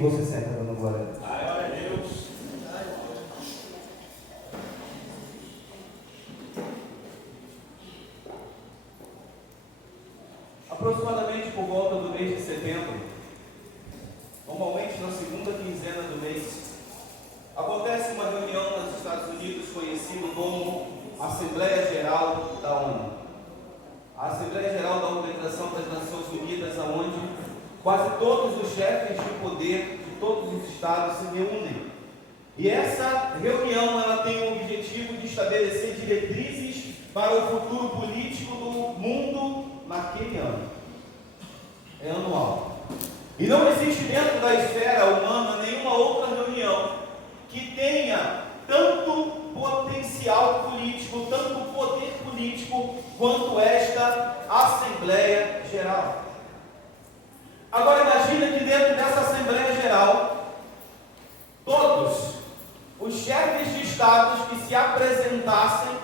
Você senta, dando glória a Deus. Glória a Deus. Aproximadamente por volta do mês de setembro, normalmente na segunda quinzena do mês, acontece uma reunião nos Estados Unidos conhecida como Assembleia Geral da ONU. A Assembleia Geral da Organização das Nações Unidas, onde quase todos os chefes de poder de todos os estados se reúnem. E essa reunião ela tem o objetivo de estabelecer diretrizes para o futuro político do mundo naquele ano. É anual. E não existe dentro da esfera humana nenhuma outra reunião que tenha tanto potencial político, tanto poder político quanto esta Assembleia Geral. Agora imagina que dentro dessa Assembleia Geral, todos os chefes de estados que se apresentassem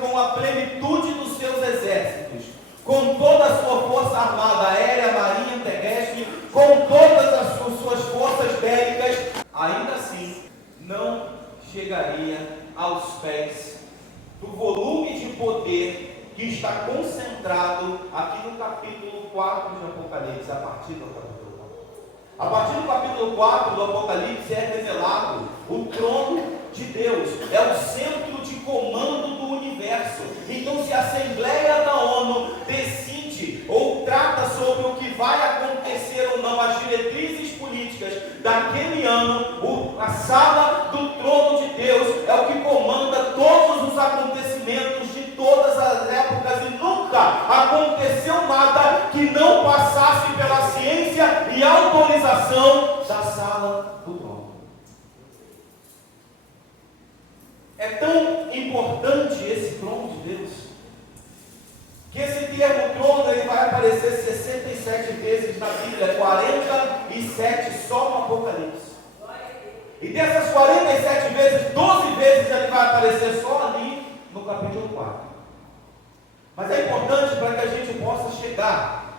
com a plenitude dos seus exércitos, com toda a sua força armada, aérea, marinha, terrestre, com todas as suas forças bélicas, ainda assim não chegaria aos pés do volume de poder que está concentrado aqui no capítulo 4 de Apocalipse, a partir do capítulo 4. A partir do capítulo 4 do Apocalipse é revelado o trono de Deus, é o centro de comando do universo. Então, se a Assembleia da ONU decide ou trata sobre o que vai acontecer ou não, as diretrizes políticas daquele ano, a sala do trono de Deus é o que comanda todos os acontecimentos de todas as épocas, e nunca aconteceu nada que não passasse pela ciência e autorização da sala do trono. É tão importante esse trono de Deus, que esse termo trono ele vai aparecer 67 vezes na Bíblia, 47 só no Apocalipse. E dessas 47 vezes, 12 vezes ele vai aparecer só ali no capítulo 4. Mas é importante para que a gente possa chegar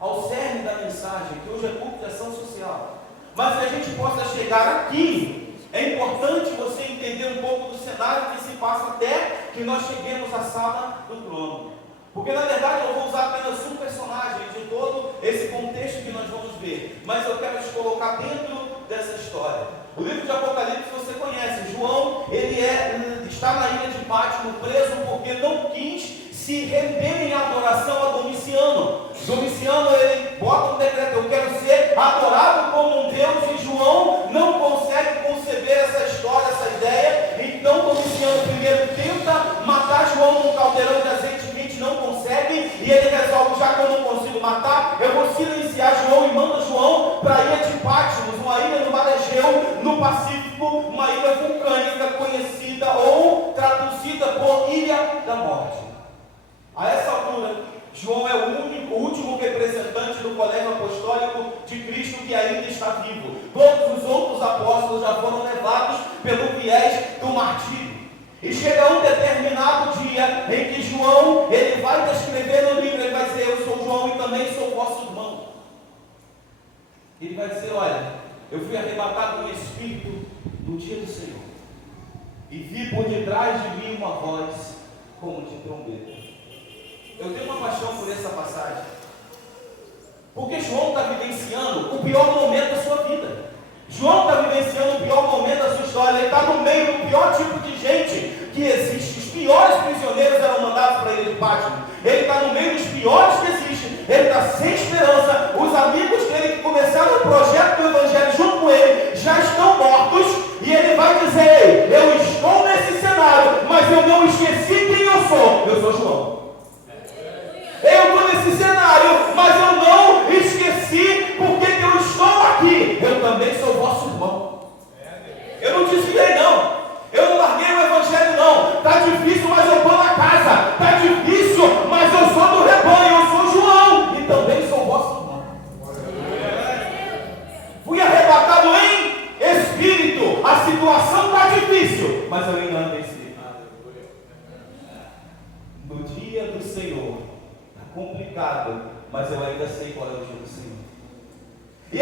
ao cerne da mensagem, que hoje é culto de ação social, mas que a gente possa chegar aqui, é importante você entender um pouco do cenário que se passa até que nós cheguemos à sala do trono. Porque na verdade eu vou usar apenas um personagem de todo esse contexto que nós vamos ver, mas eu quero te colocar dentro dessa história. O livro de Apocalipse você conhece. João, ele está na ilha de Patmos preso porque não quis se render em adoração a Domiciano. Domiciano, ele bota um decreto: eu quero ser adorado como um Deus, e João não consegue conceber essa história, essa ideia. Então Domiciano primeiro tenta matar João num caldeirão de azeite quente, não consegue, e ele resolve: já que eu não consigo matar, eu vou silenciar João, e manda João para a ilha de Patmos, uma ilha no mar Egeu, no Pacífico, uma ilha vulcânica conhecida ou traduzida por Ilha da Morte. A essa altura, João é o último representante do colégio apostólico de Cristo que ainda está vivo. Todos os outros apóstolos já foram levados pelo viés do martírio. E chega um determinado dia em que João, ele vai descrever no livro, ele vai dizer: eu sou João e também sou vosso irmão. Ele vai dizer: olha, eu fui arrebatado no Espírito no dia do Senhor, e vi por detrás de mim uma voz como de trombeta. Eu tenho uma paixão por essa passagem, porque João está vivenciando o pior momento da sua vida. João está vivenciando o pior momento da sua história. Ele está no meio do pior tipo de gente que existe. Os piores prisioneiros eram mandados para ele de Patmos. Ele está no meio dos piores que existem. Ele está sem esperança. Os amigos dele que começaram o projeto do Evangelho junto com ele já estão mortos. E ele vai dizer: eu estou nesse cenário, mas eu não esqueci quem eu sou. Eu sou João. Eu estou nesse cenário, mas eu não esqueci porque que eu estou aqui. Eu também sou vosso irmão. Eu não desviei não. Eu não larguei o Evangelho não. Está difícil, mas eu estou na casa. Está difícil, mas eu sou do rebanho. Eu sou João e também sou vosso irmão. Fui arrebatado em espírito. A situação está difícil, mas eu ainda ando em espírito. No dia do Senhor complicado, mas eu ainda sei qual é o dia do Senhor. E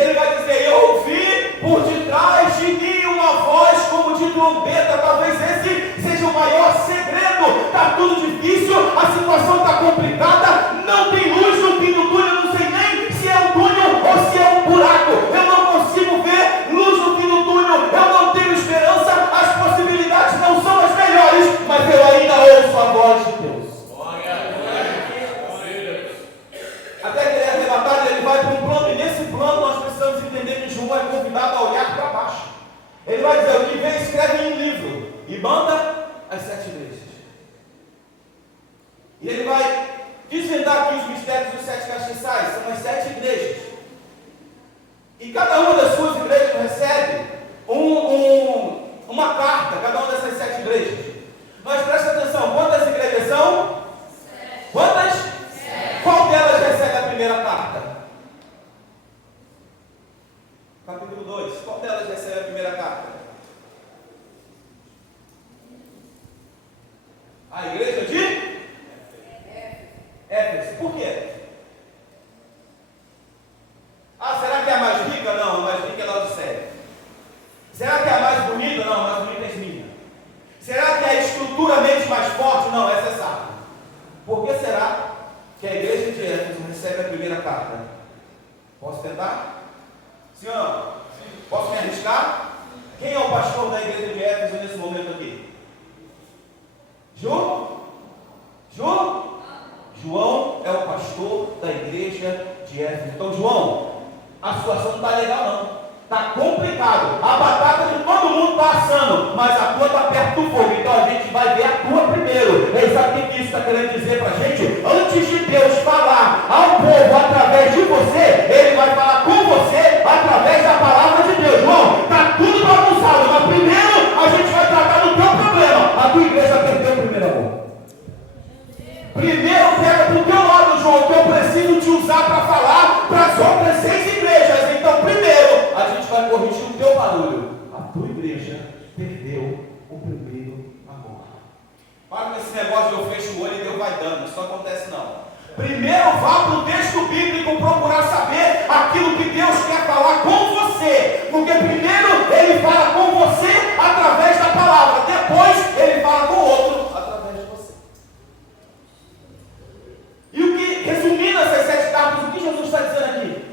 manda as 7 igrejas. E ele vai desvendar aqui os mistérios dos 7 castiçais. São as 7 igrejas. E cada uma das suas igrejas recebe uma carta, cada uma dessas 7 igrejas. Mas presta atenção, quantas igrejas são? 7. Quantas? 7. Qual delas recebe a primeira carta? Capítulo 2. Qual delas recebe a primeira carta? A igreja de Éfeso. Por quê? Será que é a mais rica? Não, a mais rica é Laodiceia. Será que é a mais bonita? Não, a mais bonita é Esmirna. Será que é estruturalmente mais forte? Não, essa é Sardes. Por que será que a igreja de Éfeso recebe a primeira carta? Posso tentar? Sim ou não? Sim. Posso me arriscar? Quem é o pastor da igreja de Éfeso nesse momento aqui? João é o pastor da igreja de Éfeso. Então, João, a situação não está legal não. Está complicado. A batata de todo mundo está assando, mas a tua está perto do fogo. Então a gente vai ver a tua primeiro. Sabe o que isso está querendo dizer para a gente? Antes de Deus falar ao povo através de você, Ele vai falar com você através da palavra de Deus. João, está tudo bagunçado, mas primeiro a gente vai tratar do teu problema. A tua igreja perdeu o primeiro amor. Primeiro pega para o teu lado, João, que eu preciso te usar para falar para as outras 6 igrejas. Então primeiro a gente vai corrigir o teu barulho. A tua igreja perdeu o primeiro amor. Para com esse negócio de eu fecho o olho e Deus vai dando. Isso não acontece não. Primeiro vá para o texto bíblico procurar saber aquilo que Deus quer falar com você. Porque primeiro Ele fala com você através da palavra. Depois Ele fala com o outro através de você. E o que, resumindo essas 7 cartas, o que Jesus está dizendo aqui?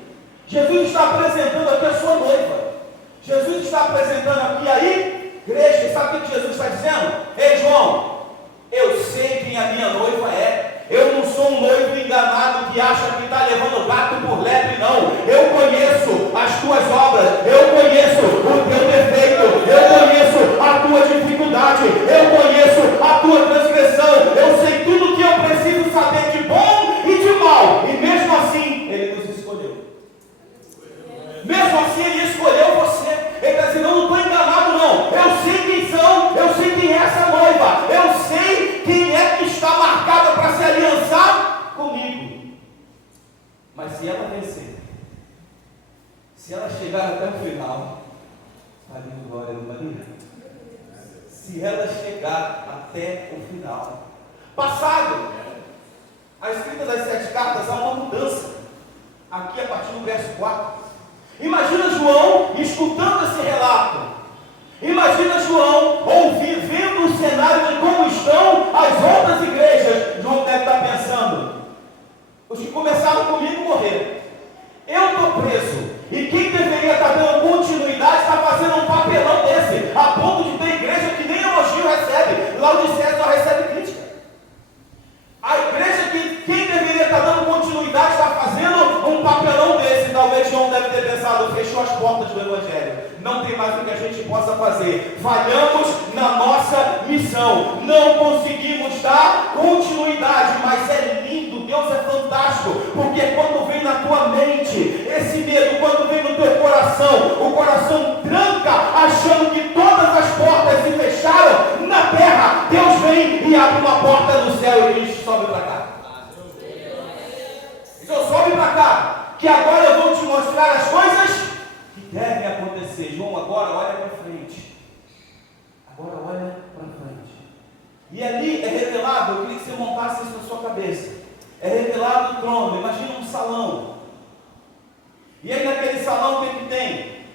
Jesus está apresentando aqui a sua noiva. Jesus está apresentando aqui a igreja. Sabe o que Jesus está dizendo? Ei, João, eu sei quem a minha noiva é. Eu não sou um noivo enganado que acha que está levando gato por lebre, não. Eu conheço as tuas obras. Eu conheço o teu defeito. Eu conheço a tua dificuldade. Eu conheço a tua transgressão. Eu sei tudo que eu preciso saber de bom e de mal. E mesmo assim, Ele nos escolheu. Mesmo assim, Ele escolheu você. Ele está dizendo, eu não estou enganado não. Eu sei quem são, eu sei quem é essa noiva. Eu sei quem é que está marcada para se aliançar comigo. Mas se ela vencer, se ela chegar até o final, está lindo, glória do Maria. Se ela chegar até o final. Passado a escrita das 7 cartas, há uma mudança. Aqui a partir do verso 4. Imagina João escutando esse relato. Imagina João vendo o cenário de como estão as outras igrejas. João deve estar pensando, os que começaram comigo morreram. Eu estou preso. E quem deveria estar dando continuidade está fazendo um papelão desse, a ponto de ter igreja que nem elogio recebe. Laodiceia só recebe crítica. A igreja que quem deveria estar dando continuidade está fazendo um papelão desse. Talvez João deve ter pensado, fechou as portas do Evangelho. Não tem mais o que a gente possa fazer. Falhamos na nossa missão. Não conseguimos dar continuidade. Mas é lindo, Deus é fantástico. Porque quando vem na tua mente esse medo, quando vem no teu coração, o coração tranca, achando que todas as portas se fecharam na terra. Deus vem e abre uma porta no céu e diz, sobe para cá. Então sobe para cá. Que agora eu vou te mostrar as coisas que devem acontecer. João, agora olha para frente. Agora olha para frente. E ali é revelado, eu queria que você montasse isso na sua cabeça. É revelado o trono. Imagina um salão. E aí naquele salão o que tem?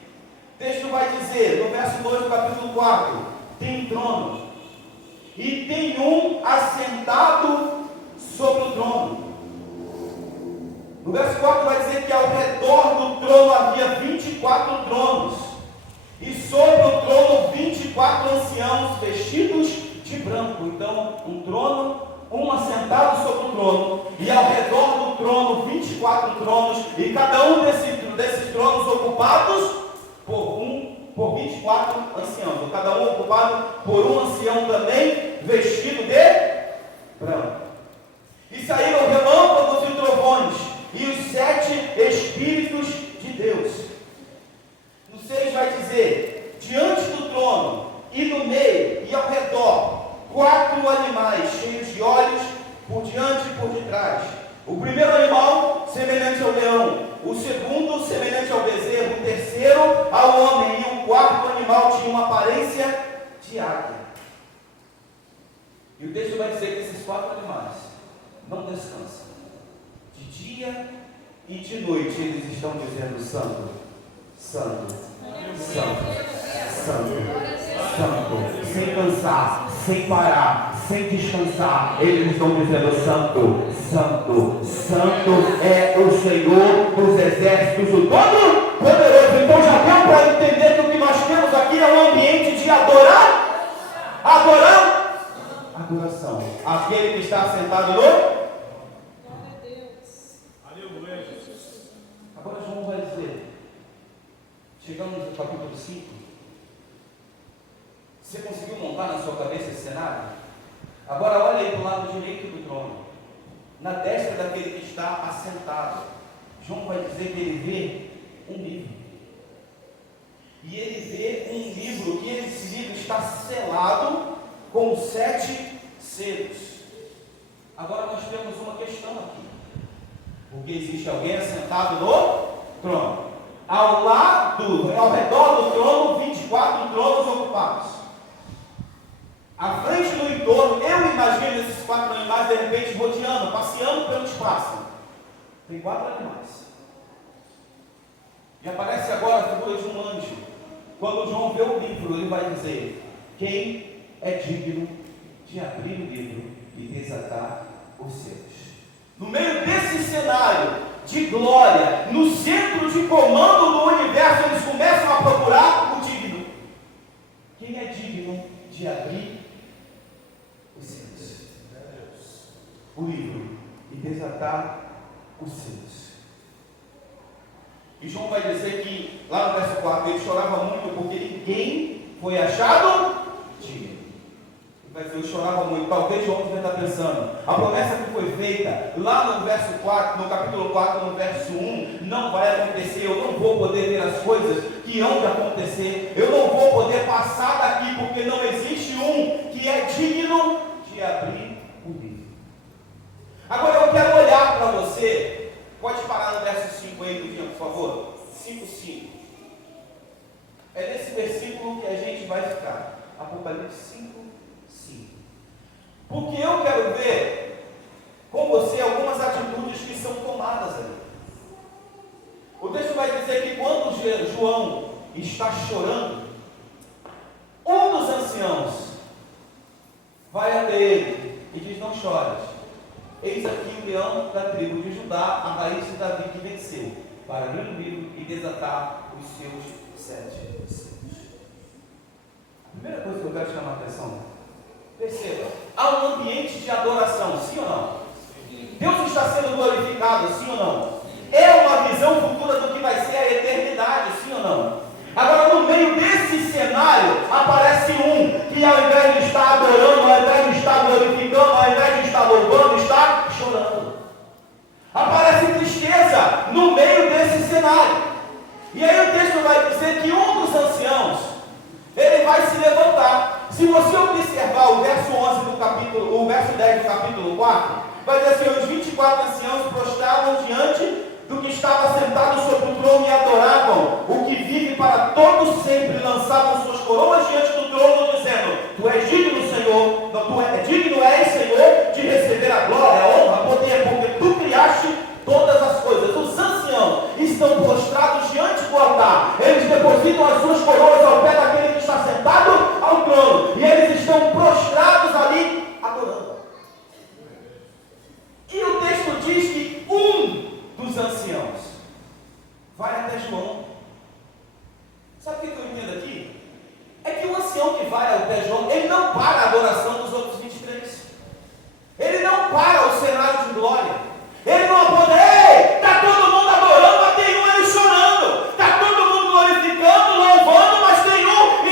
O texto vai dizer, no verso 2 do capítulo 4, tem um trono. E tem um assentado sobre o trono. No verso 4 vai dizer que ao redor do trono havia 24 tronos, e sobre o trono 24 anciãos vestidos de branco. Então, um trono, um assentado sobre o trono, e ao redor do trono 24 tronos, e cada um desses tronos ocupados por 24 anciãos, cada um ocupado por um ancião também, vestido de branco. E saíram relâmpagos e trovões, e os 7 Espíritos de Deus. No 6 vai dizer: diante do trono, e no meio, e ao redor, 4 animais cheios de olhos, por diante e por detrás. O primeiro animal, semelhante ao leão. O segundo, semelhante ao bezerro. O terceiro, ao homem. E o quarto animal tinha uma aparência de águia. E o texto vai dizer que esses 4 animais não descansam. De dia e de noite eles estão dizendo: Santo, Santo, Santo, Santo, Santo, sem cansar, sem parar, sem descansar, eles estão dizendo: Santo, Santo, Santo é o Senhor dos exércitos, o Todo-Poderoso. Então já deu para entender que o que nós temos aqui é um ambiente de adoração. Aquele que está sentado no... Agora João vai dizer, chegamos no capítulo 5, você conseguiu montar na sua cabeça esse cenário? Agora olha aí para o lado direito do trono, na destra daquele que está assentado. João vai dizer que ele vê um livro, e ele vê um livro, que esse livro está selado com 7 selos. Agora nós temos uma questão aqui, porque existe alguém assentado no trono, ao redor do trono, 24 tronos ocupados. À frente do entorno, eu imagino esses 4 animais de repente rodeando, passeando pelo espaço. Tem 4 animais. E aparece agora a figura de um anjo. Quando João vê o livro, ele vai dizer: quem é digno de abrir o livro e desatar os selos? No meio desse cenário de glória, no centro de comando do universo, eles começam a procurar o digno. Quem é digno de abrir os selos? O livro e desatar os selos. E João vai dizer que, lá no verso 4, ele chorava muito porque ninguém foi achado digno. Ele vai dizer: eu chorava muito. Talvez João devia estar pensando, a promessa que foi feita lá no verso 4, no capítulo 4, no verso 1, não vai acontecer. Eu não vou poder ver as coisas que hão de acontecer. Eu não vou poder passar daqui, porque não existe um que é digno de abrir o livro. Agora eu quero olhar para você. Pode parar no verso 5 aí, Luquinha, por favor. 5:5. É nesse versículo que a gente vai ficar. Apocalipse 5:5. Porque eu quero ver com você algumas atitudes que são tomadas ali. O texto vai dizer que quando João está chorando, um dos anciãos vai até ele e diz: não chores. Eis aqui o leão da tribo de Judá, a raiz de Davi, que venceu, para abrir o livro e desatar os seus 7 selos. A primeira coisa que eu quero chamar a atenção, perceba, há um ambiente de adoração, sim ou não? Deus está sendo glorificado, sim ou não? É uma visão futura do que vai ser a eternidade, sim ou não? Agora, no meio desse cenário, aparece um que, ao invés de estar adorando, ao invés de estar glorificando, ao invés de estar louvando, está chorando. Aparece tristeza no meio desse cenário. E aí o texto vai dizer que um dos anciãos, ele vai se levantar. Se você observar o verso 11 do capítulo, o verso 10 do capítulo 4, vai dizer assim: os 24 anciãos prostravam diante do que estava sentado sobre o trono e adoravam o que vive para todos sempre, lançavam suas coroas diante do trono, dizendo: tu és digno, Senhor, digno és, Senhor, de receber a glória, a honra, a poder, porque tu criaste todas as coisas. Os anciãos estão prostrados diante do altar, eles depositam as suas coroas ao pé daquele que está sentado ao trono, e eles estão prostrados ali, adorando. E o texto diz que um dos anciãos vai até João. Sabe o que eu entendo aqui? É que o ancião que vai até João, ele não para a adoração dos outros 23. Ele não para o cenário de glória. Ele não aponta: ei, está todo mundo adorando, mas tem um ali chorando. Está todo mundo glorificando, louvando, mas tem um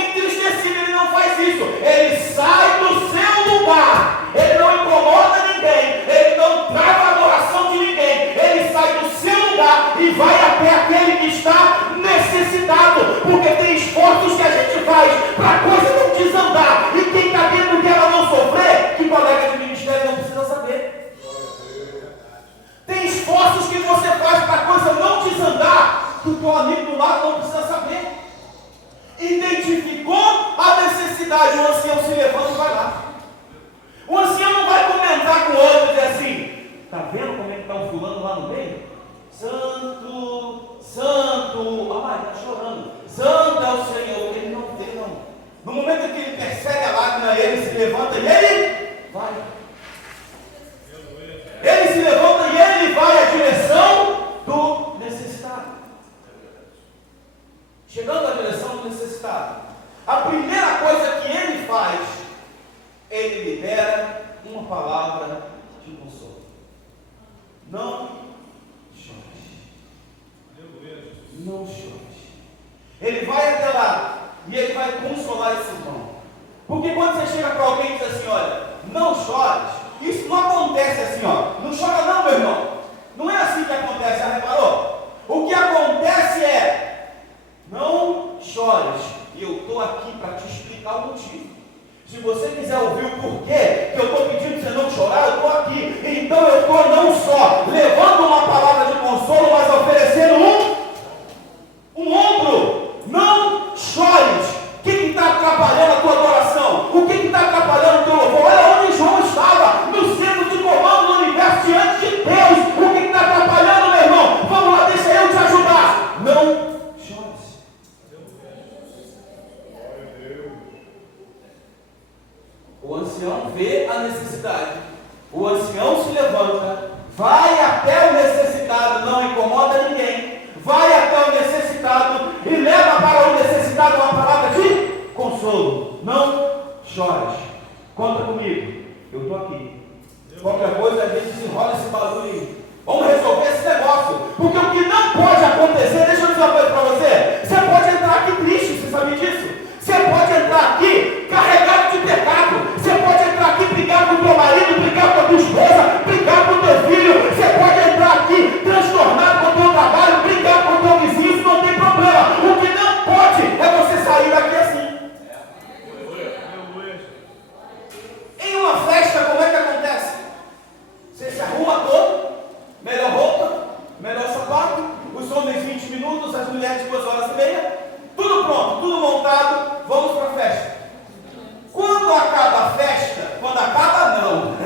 está chorando. Santo é o Senhor. Ele não. No momento em que ele percebe a lágrima, ele se levanta e ele vai. Ele se levanta e ele vai à direção do necessitado. Chegando à direção do necessitado, a primeira coisa que ele faz, ele libera uma palavra de consolo. Não chore. Não chore. Ele vai até lá e ele vai consolar esse irmão. Porque quando você chega para alguém e diz assim, olha, não chores, isso não acontece assim, ó. Não chora não, meu irmão. Não é assim que acontece, já reparou? O que acontece é, não chores. E eu estou aqui para te explicar o motivo. Se você quiser ouvir o porquê que eu estou pedindo para você não chorar, eu estou aqui. Então eu estou não só levando uma palavra de consolo, mas oferecendo um ombro. Não chores. O que está atrapalhando a tua adoração? O que está atrapalhando o teu louvor? Olha onde João estava, no centro de comando do universo, diante de Deus. O que está atrapalhando, meu irmão? Vamos lá, deixa eu te ajudar. Não chores. O ancião vê a necessidade. O ancião se levanta, vai até o necessitado, não incomoda ninguém. Vai até o necessitado e leva para o necessitado uma palavra de consolo. Não chores. Conta comigo. Eu estou aqui. Qualquer coisa a gente desenrola esse barulho aí. Vamos resolver esse negócio. Porque o que não pode acontecer, deixa eu dizer uma coisa para você. Você pode entrar aqui triste, você sabe disso? Você pode entrar aqui carregado de pecado. Você pode entrar aqui brigar com o teu marido, brigar com a tua esposa, brigar com o teu filho. Você pode entrar aqui transtornado com o teu trabalho, brigar com o teu vizinho, isso não tem problema. O que não pode é você sair daqui assim. Em uma festa, como é que acontece? Você se arruma todo, melhor roupa, melhor sapato, os homens 20 minutos, as mulheres 2h30, tudo pronto, tudo montado, vamos para a festa. Quando acaba a festa, quando acaba não.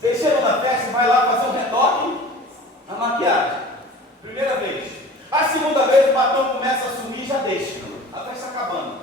Você chega na festa e vai lá fazer um retoque, a maquiagem. Primeira vez. A segunda vez o batom começa a sumir e já deixa. A festa acabando.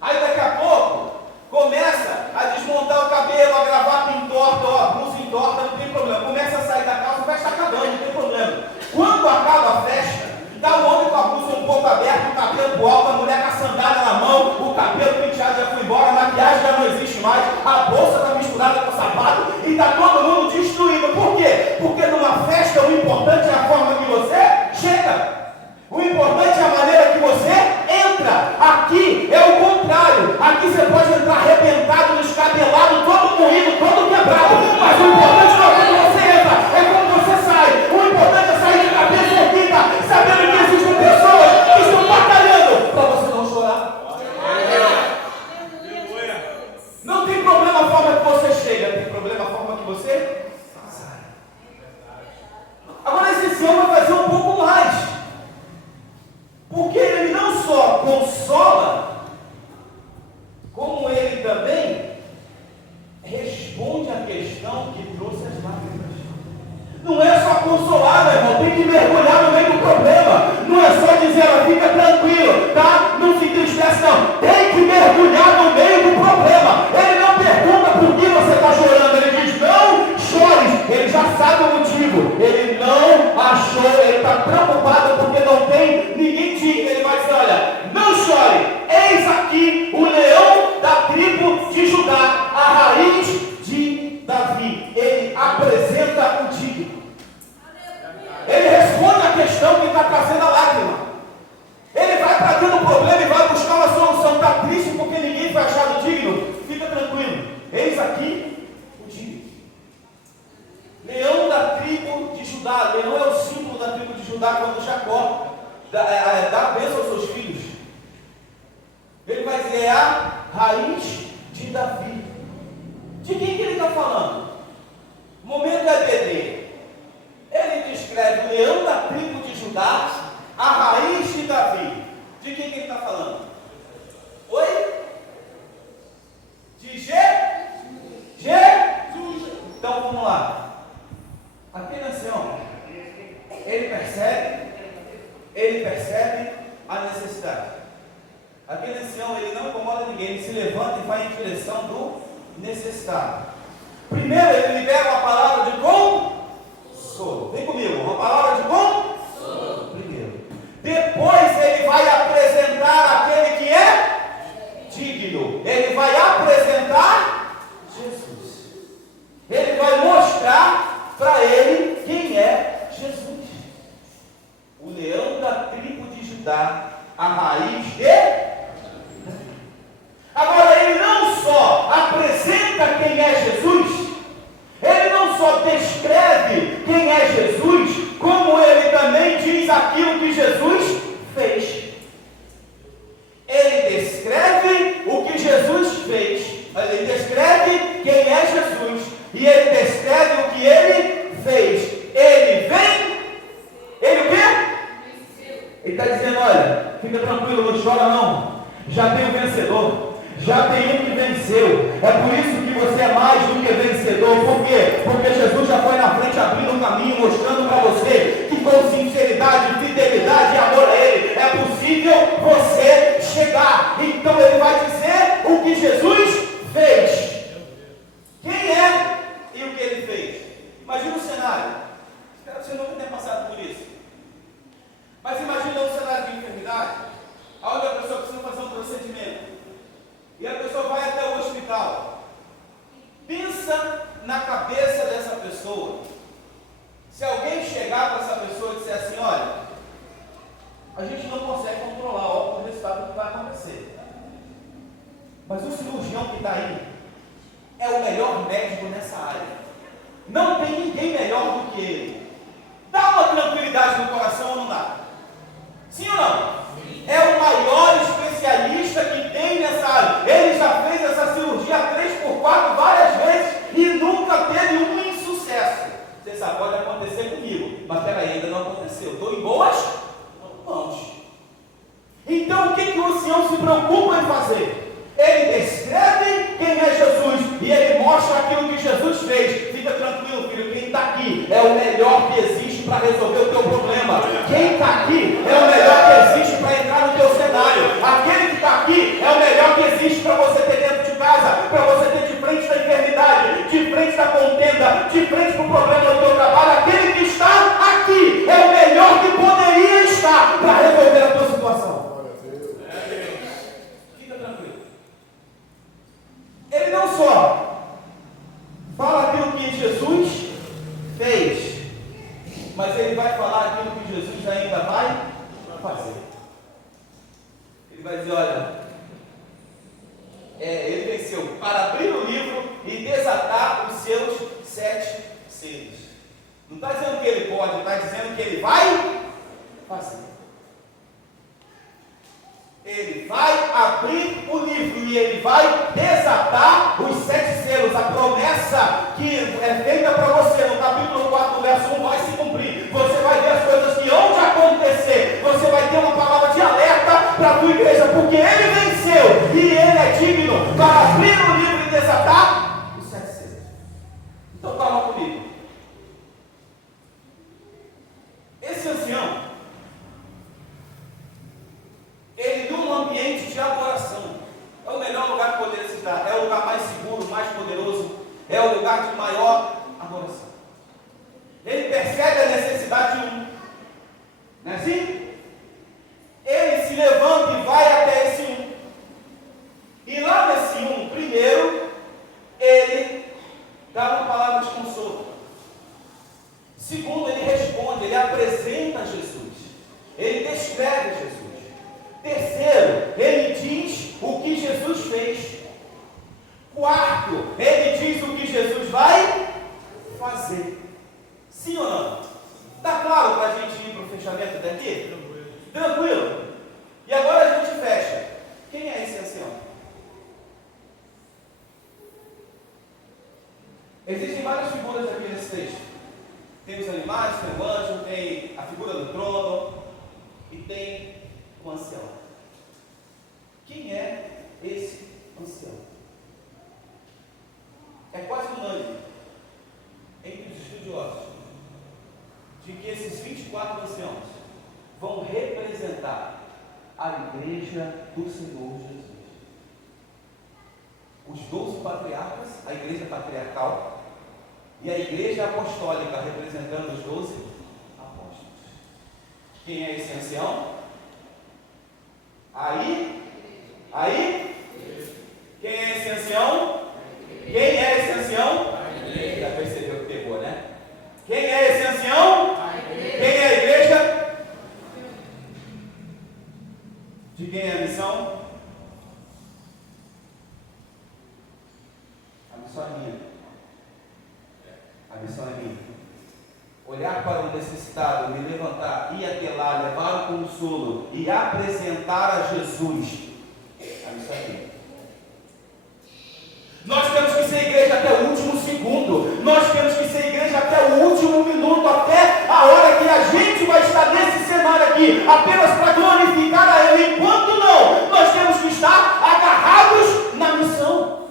Aí daqui a pouco, começa a desmontar o cabelo, a gravata entorta, a blusa entorta, não tem problema. Começa a sair da calça, a festa acabando, não tem problema. Quando acaba a festa, dá o homem com a blusa um pouco aberta, o cabelo pro alto, a mulher com a sandália na mão, o cabelo penteado já foi embora, a maquiagem já não existe mais, a bolsa está misturada com o sapato e está todo mundo destruído. Por quê? Porque numa festa o importante é a forma que você chega. O importante é a maneira que você entra. Aqui é o contrário. Aqui você pode entrar arrebentado, descabelado, todo moído, todo quebrado. Mas o importante não é quando você entra, é quando você sai. O importante é sair de cabeça erguida, sabendo que existem pessoas que estão batalhando para você não chorar. Não tem problema a forma que você chega, tem problema a forma que você sai. Agora esse Senhor vai fazer um pouco mais. Porque ele não só consola, como ele também responde à questão que trouxe as lágrimas. Não é só consolar, meu irmão, tem que mergulhar no meio do problema. Não é só dizer, ó, fica tranquilo, tá? Não se entristece não. Tem que mergulhar no meio do problema. Ele não pergunta por que você está chorando, ele diz, não chores. Ele já sabe o motivo. Ele não achou, ele está preocupado porque não tem ninguém digno. Ele vai dizer, olha, não chore. Eis aqui o leão da tribo de Judá, a raiz de Davi. Ele apresenta o digno. Ele responde a questão que está trazendo a lágrima. Ele vai para dentro do problema e vai buscar uma solução. Está triste porque ninguém foi achado digno? Fica tranquilo. Eis aqui o digno. Leão da tribo de Judá. Leão é o símbolo da tribo de Judá quando Jacó dá a bênção aos seus filhos. Ele vai dizer, é a raiz de Davi. De quem que ele está falando? Momento EBD. Ele descreve o leão da tribo de Judá, a raiz de Davi. De quem que ele está falando? Oi? De Jesus. Então vamos lá. Aquele ancião, ele percebe, ele percebe a necessidade. Aquele ancião, ele não incomoda ninguém, ele se levanta e vai em direção do necessitado. Primeiro, ele libera uma palavra de consolo. Vem comigo, uma palavra de consolo. Primeiro. Depois, ele vai apresentar aquele que é digno. Ele vai apresentar Jesus. Ele vai mostrar para ele quem é Jesus. O leão da tribo de Judá, a raiz de... Agora, ele não só apresenta quem é Jesus, ele não só descreve quem é Jesus, como ele também diz aquilo que Jesus fez. Ele descreve o que Jesus fez, ele descreve quem é Jesus, e ele descreve o que ele fez. Ele vem, ele o quê? Ele está dizendo, olha, fica tranquilo, não chora não, já tem o vencedor. Já tem um que venceu. É por isso que você é mais do que vencedor. Por quê? Porque Jesus já foi na frente abrindo um caminho, mostrando para você que com sinceridade, fidelidade e amor a Ele é possível você chegar. Então Ele vai dizer o que Jesus fez. Quem é e o que Ele fez. Imagina um cenário. Espero que você nunca tenha passado por isso. Mas imagina um cenário de enfermidade, onde a pessoa precisa fazer um procedimento. E a pessoa vai até o hospital. Pensa na cabeça dessa pessoa. Se alguém chegar para essa pessoa e disser assim, olha, a gente não consegue controlar o resultado do que vai acontecer. Mas o cirurgião que está aí é o melhor médico nessa área. Não tem ninguém melhor do que ele. Dá uma tranquilidade no coração ou não dá? Sim ou não? É o maior especialista que tem nessa área. Ele já fez essa cirurgia 3x4 várias vezes e nunca teve um insucesso. Você sabe, pode acontecer comigo, mas peraí, ainda não aconteceu. Estou em boas mãos. Então o que o ancião se preocupa em fazer? Ele descreve quem é Jesus e ele mostra aquilo que Jesus fez. Fica tranquilo, filho, quem está aqui é o melhor que existe para resolver o teu problema. Quem está aqui é o melhor que existe para entrar no teu cenário. Aquele que está aqui é o melhor que existe para você ter dentro de casa, para você ter de frente da enfermidade, de frente da contenda, de frente para o problema do teu trabalho. Aquele que está aqui é o melhor que poderia estar para resolver a tua situação. Fica tranquilo. Ele não só fala aquilo que Jesus fez, mas ele vai falar aquilo que Jesus ainda vai fazer. Ele vai dizer, olha, ele venceu para abrir o livro e desatar os seus 7 selos. Não está dizendo que ele pode, está dizendo que ele vai fazer. Ele vai abrir o livro e ele vai desatar os 7 selos. A promessa que é feita para você no capítulo 4, verso 1 vai se cumprir. Você vai ver as coisas que hão de acontecer. Você vai ter uma palavra de alerta para a tua igreja, porque ele venceu e ele é digno para abrir o livro e desatar os 7 selos. Então calma comigo. Esse ancião, ele num ambiente de adoração, é o melhor lugar que poderia se dar, é o lugar mais seguro, mais poderoso, é o lugar de maior adoração. Ele percebe a necessidade de um, não é assim? Ele se levanta e vai até esse um, e lá nesse um, primeiro, ele dá uma palavra de consolo. Segundo, ele responde, ele apresenta Jesus, ele descreve Jesus. Terceiro, ele diz o que Jesus fez. Quarto, ele diz o que Jesus vai fazer. Sim ou não? Está claro para a gente ir para o fechamento daqui? Tranquilo? E agora a gente fecha. Quem é esse ancião? Existem várias figuras aqui nesse texto. Tem os animais, tem o anjo, tem a figura do trono e tem o ancião. Quem é esse ancião? É quase unânime entre os estudiosos de que esses 24 anciãos vão representar apresentar a igreja do Senhor Jesus. Os 12 patriarcas, a igreja patriarcal, e a igreja apostólica, representando os 12 apóstolos. Quem é esse ancião? Aí? Quem é esse ancião? Quem é esse ancião? Já percebeu que pegou, né? Quem é esse ancião? Quem é a igreja? De quem é a missão? A missão é minha. A missão é minha. Olhar para o necessitado, me levantar, ir até lá, levar o consolo e apresentar a Jesus. A missão é minha. Nós temos que ser igreja até o último segundo. Nós temos que ser igreja até o último minuto, até a hora que a gente vai estar nesse cenário aqui, apenas para glorificar a Ele. Enquanto não, nós temos que estar agarrados na missão.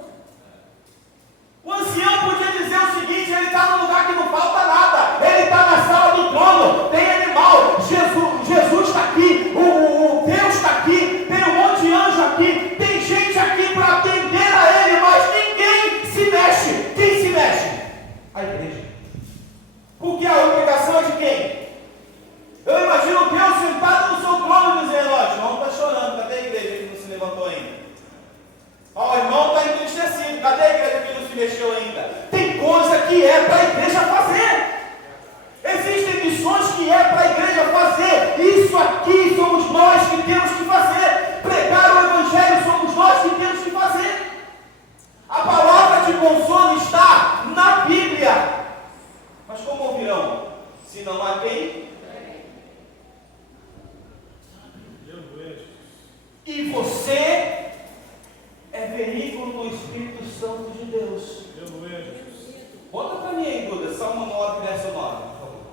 O ancião podia dizer o seguinte: ele está num lugar que não falta nada, ele está na sala do trono, tem animal, Jesus está aqui, o Deus está aqui, tem um monte de anjo aqui, tem gente aqui para atender a Ele, mas ninguém se mexe. Quem se mexe? A igreja. Porque a obrigação é de quem? Eu imagino Deus sentado no seu trono dizendo: ó, o irmão está chorando, cadê a igreja que não se levantou ainda? Ó, o irmão está entristecido, cadê a igreja que não se mexeu ainda? Tem coisa que é para a igreja fazer. Existem missões que é para a igreja fazer. Isso aqui somos nós que temos que fazer. Pregar o Evangelho somos nós que temos que fazer. A palavra de consolo está na Bíblia. Mas como ouvirão? Se não há quem? E você é veículo do Espírito Santo de Deus. Bota para mim aí, Duda, Salmo 9, verso 9, por favor.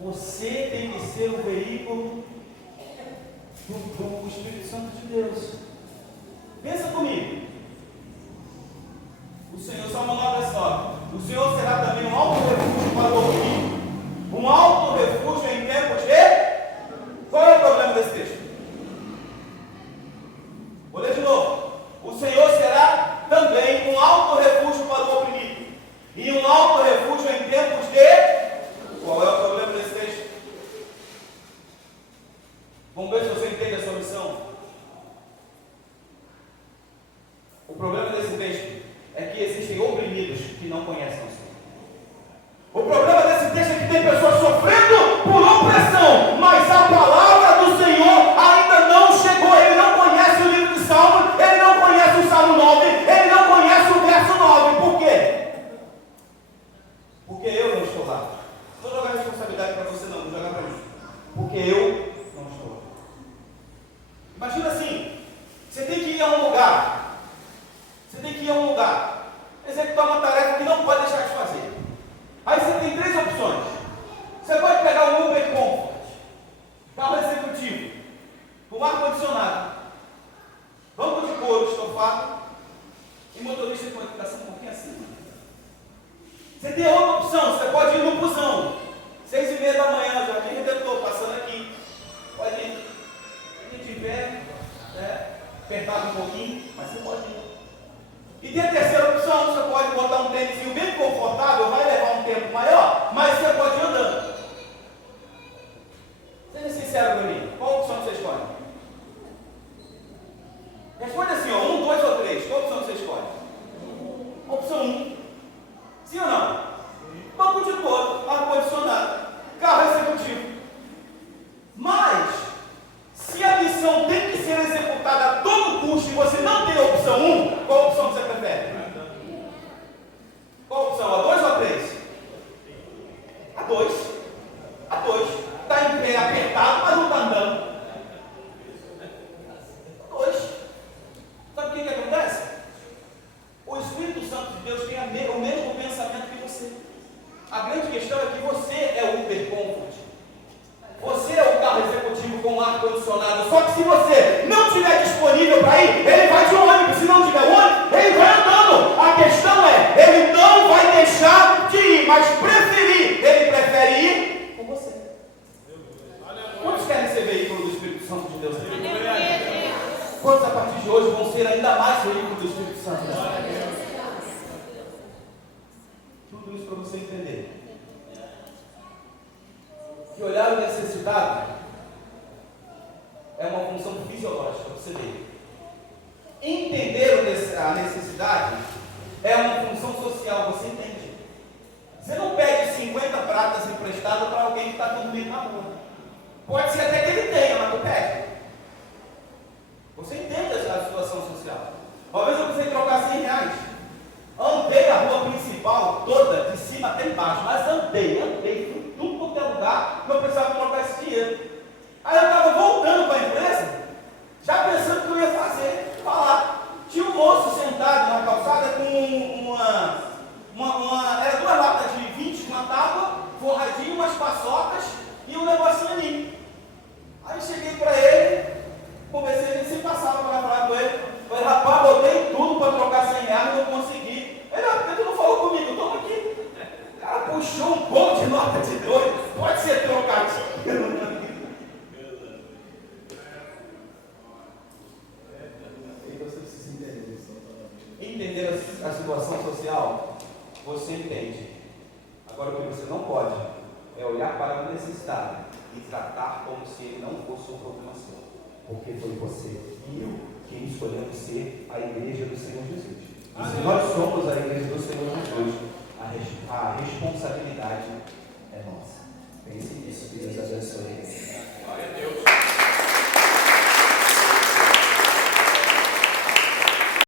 Você tem que ser o veículo do Espírito Santo de Deus. Pensa comigo. O Senhor, Salmo 9, verso 9. O Senhor será também um alto refúgio para o oprimido. Um alto refúgio em tempos de... Qual é o problema desse texto? Vou ler de novo. O Senhor será também um alto refúgio para o oprimido. E um alto refúgio em tempos de... Qual é o problema desse texto? Vamos ver se você entende a sua missão. O problema desse texto é que existem oprimidos que não conhecem o Senhor. O problema desse texto é que tem pessoas sofrendo por opressão, mas a palavra do Senhor ainda não chegou. Ele não conhece o livro de Salmo, ele não conhece o Salmo 9, ele não conhece o verso 9. Por quê? Porque eu não estou lá. Não vou jogar responsabilidade para você não, vou jogar para mim. Porque eu não estou lá. Imagina assim, você tem que ir a um lugar. Executar uma tarefa que não pode deixar de fazer. Aí você tem 3 opções. Você pode pegar um Uber Comfort, carro executivo, com ar-condicionado, banco de couro estofado e motorista com qualificação um pouquinho acima. Você tem outra opção, você pode ir no busão, 6h30 da manhã, Jardim Redentor, passando aqui. Pode ir. Se tiver, apertado um pouquinho, mas você pode ir. E tem a terceira opção, você pode botar um tênis bem confortável, vai levar um tempo maior, mas você pode ir andando. Seja sincero comigo, qual opção você escolhe? Responde assim, 1, 2 ou 3, qual opção você escolhe? Opção 1. Sim ou não? Banco de couro, ar-condicionado, carro executivo. Mas, se a missão tem que ser executada a todo custo e você não tem a opção 1, qual opção você prefere? Qual opção? A 2 ou a 3? A 2. A 2. Está em pé, apertado, mas não está andando. A 2. Sabe o que acontece? O Espírito Santo de Deus tem o mesmo pensamento que você. A grande questão é que você é o Uber Comfort. Você é o carro executivo com ar-condicionado. Só que se você não estiver disponível para ir, ele vai de ônibus. Se não tiver ônibus, ele vai andando. A questão é, ele não vai deixar de ir, mas ele prefere ir com você. ser ainda mais veículo do Espírito Santo. Tudo isso para você entender. Que olhar o necessitado é uma função fisiológica, você vê. Entender a necessidade é uma função social, você entende. Você não pede 50 pratas emprestadas para alguém que está dormindo na rua. Pode ser até que ele tenha, mas tu pede. Você entende a situação social. Uma vez eu precisei trocar 100 reais. Andei a rua principal toda, de cima até embaixo, mas andei, fui tudo quanto é lugar que eu precisava trocar esse dinheiro. Aí eu estava voltando para a empresa, já pensando o que eu ia fazer, falar. Tinha um moço sentado na calçada com era 2 latas de 20, uma tábua, forradinho, umas paçocas e um negocinho ali. Aí cheguei para ele, conversei, ele sempre passava para falar com ele. Falei, rapaz, botei tudo para trocar 100 reais, não consegui. Ele, por que tu não falou comigo? Toma aqui. O cara puxou um bolo de nota de 2, pode ser trocadinho. Entender a situação social, você entende. Agora, o que você não pode é olhar para o necessitado e tratar como se ele não fosse um problema seu, porque foi você e eu que escolhemos ser a igreja do Senhor Jesus. E se nós somos a igreja do Senhor Jesus, a responsabilidade é nossa. Pense nisso, que Deus abençoe.